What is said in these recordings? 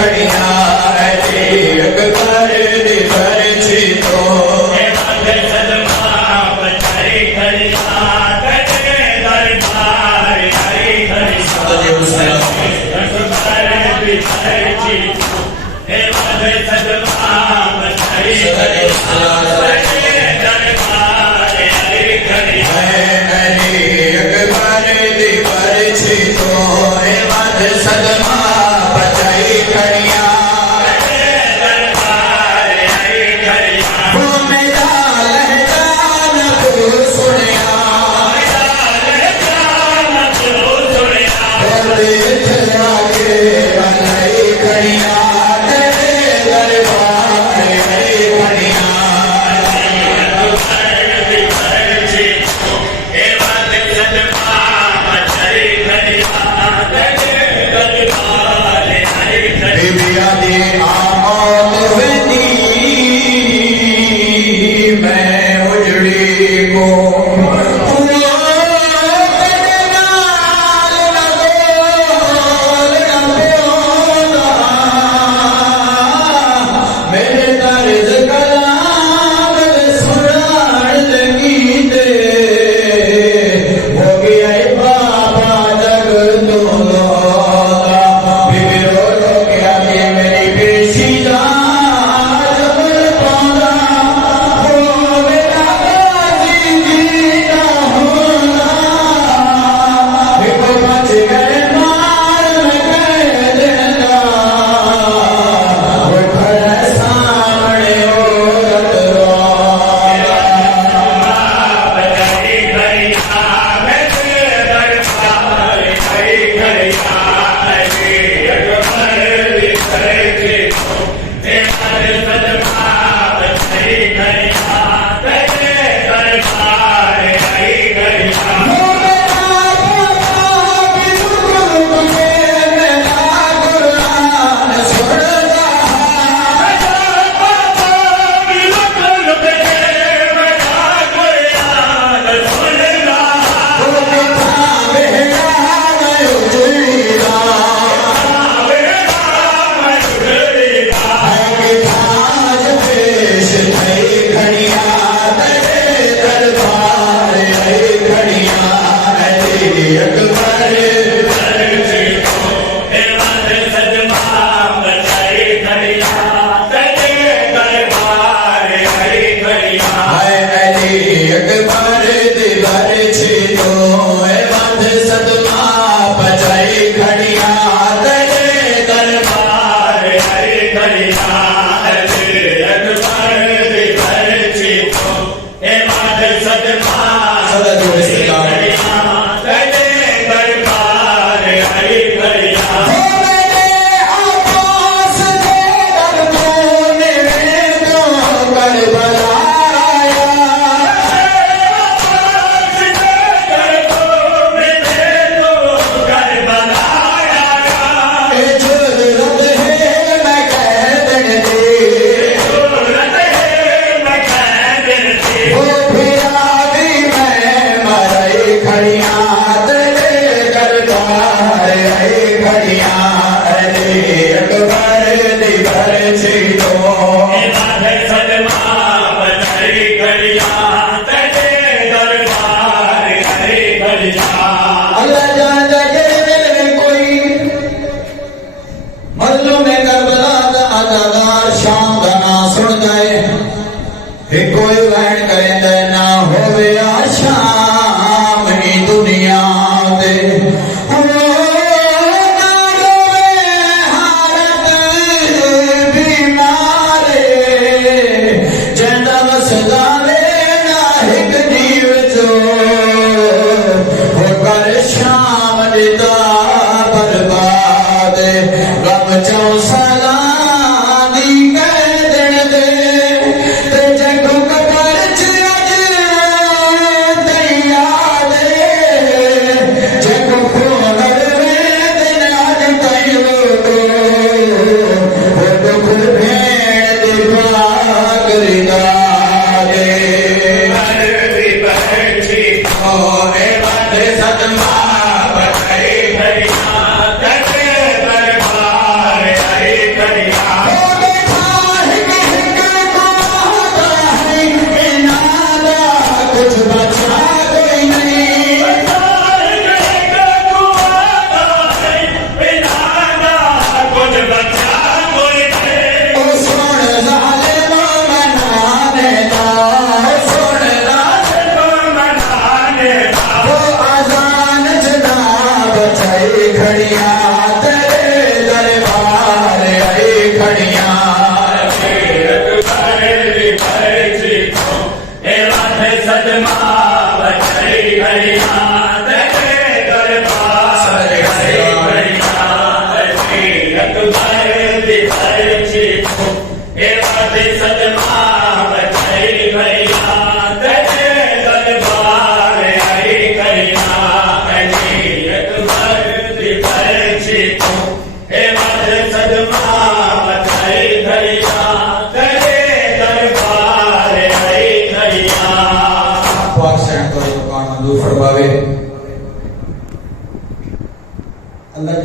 Hare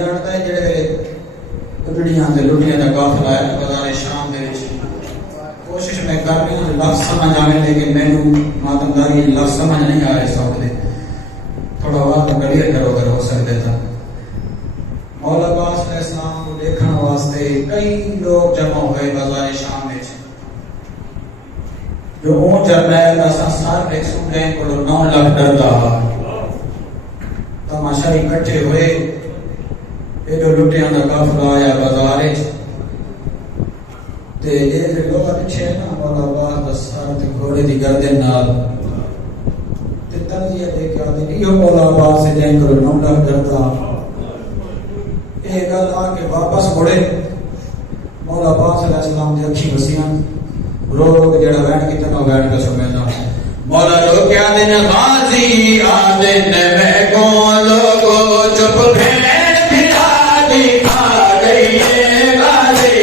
जानता है जेड़े उजड़ियां ते लुटियां दा काफिला है बाजार शाम दे विच कोशिश मैं कर रही हूं लफ्ज समझ आवे लेकिन मैनू मातमदारी लफ्ज समझ नहीं आ रहे सकते थोड़ा वक्त क्लियर करो अगर हो सकते तो मौला पाक अलैहिस्सलाम को देखने वास्ते कई लोग जमा हुए बाजार शाम में जो ऊंच जरनैल असा सारे स्टूडेंट को 9 लाख डरदा तमाशा इकट्ठे हुए ये जो लुटियां दा काफिला आया बाजार ते ये लोग पीछे ना मौला पाक दा सर ते घोड़े दी गर्दन नाल ते तंजिया दे के आदे यो मौला पाक से जैन करो 9 लाख डरदा ये गल आके वापस मुड़े मौला पाक अलैहिस्सलाम दी अखी वसियां रो के जेड़ा बैठ के तना बैठ के सुमेदा मौला रो के आदे ने गाजी आदे ने मैं को लोगो चुप भेड़ फिरा दिखा गई है गाजी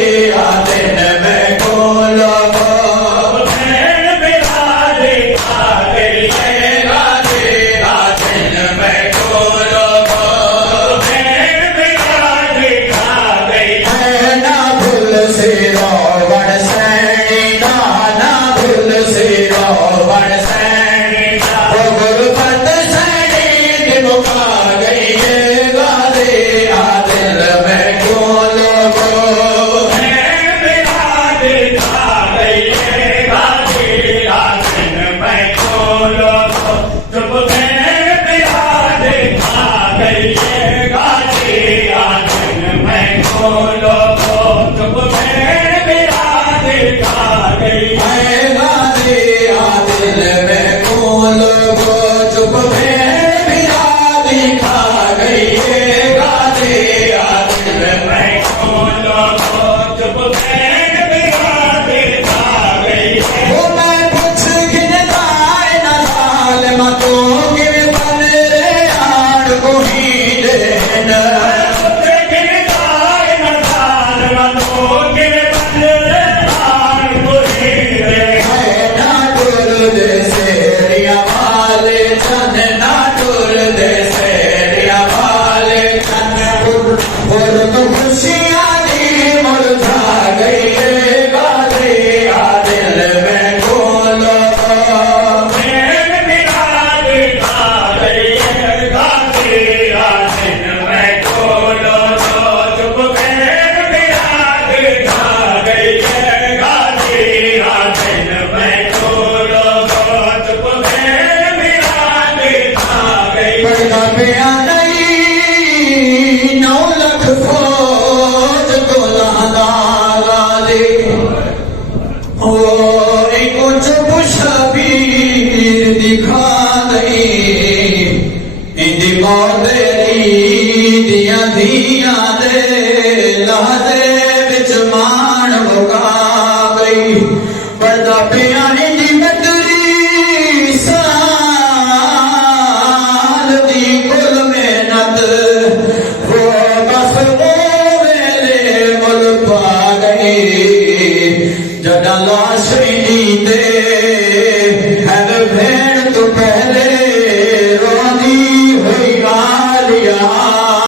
आदे ने मैं को लोगो भेड़ फिरा दिखा गई है गाजी आदे ने मैं को लोगो भेड़ फिरा दिखा गई है ना भूल से रो बड़ सैनी ना भूल से रो बड़ सैनी वो गुरबत सैनी की मुका गई है गाजे आदिल में क्यों लोगो भेड़ फिरा दिखा गई है गाजे आदिल में क्यों लोगो चुप भेड़ फिरा दिखा गई है गाजे आदिल में क्यों लोगो चुप भेड़ फिरा दिखा गई है गाजे आदिल में क्यों लोगो चुप भेड़ फिरा दिखा गई है गाजे आदिल में क्यों लोगो चुप भेड़ फिरा दिखा गई है वो मैं कुछ गिनता न साल मतों के बन रे आड़ को ही देना कुछ गिनता न साल मतों के बन रे आड़ को ही देना ना टूर दे सेरिया वाले चन ना टूर दे सेरिया वाले चन और तो खुशियां दी मुरझा गई है गाजे आदिल में खोलो भेड़ फिरा दिखा गई है गाजे आदिल में खोलो चुप भेड़ फिरा दिखा गई है गाजे आदिल में खोलो चुप भेड़ फिरा दिखा गई पड़ता पिया नहीं 9 लाख फौज को लहला दे ओ एक चुप शबीर दिखा दई इंदी मौत दी दिया दे लहदे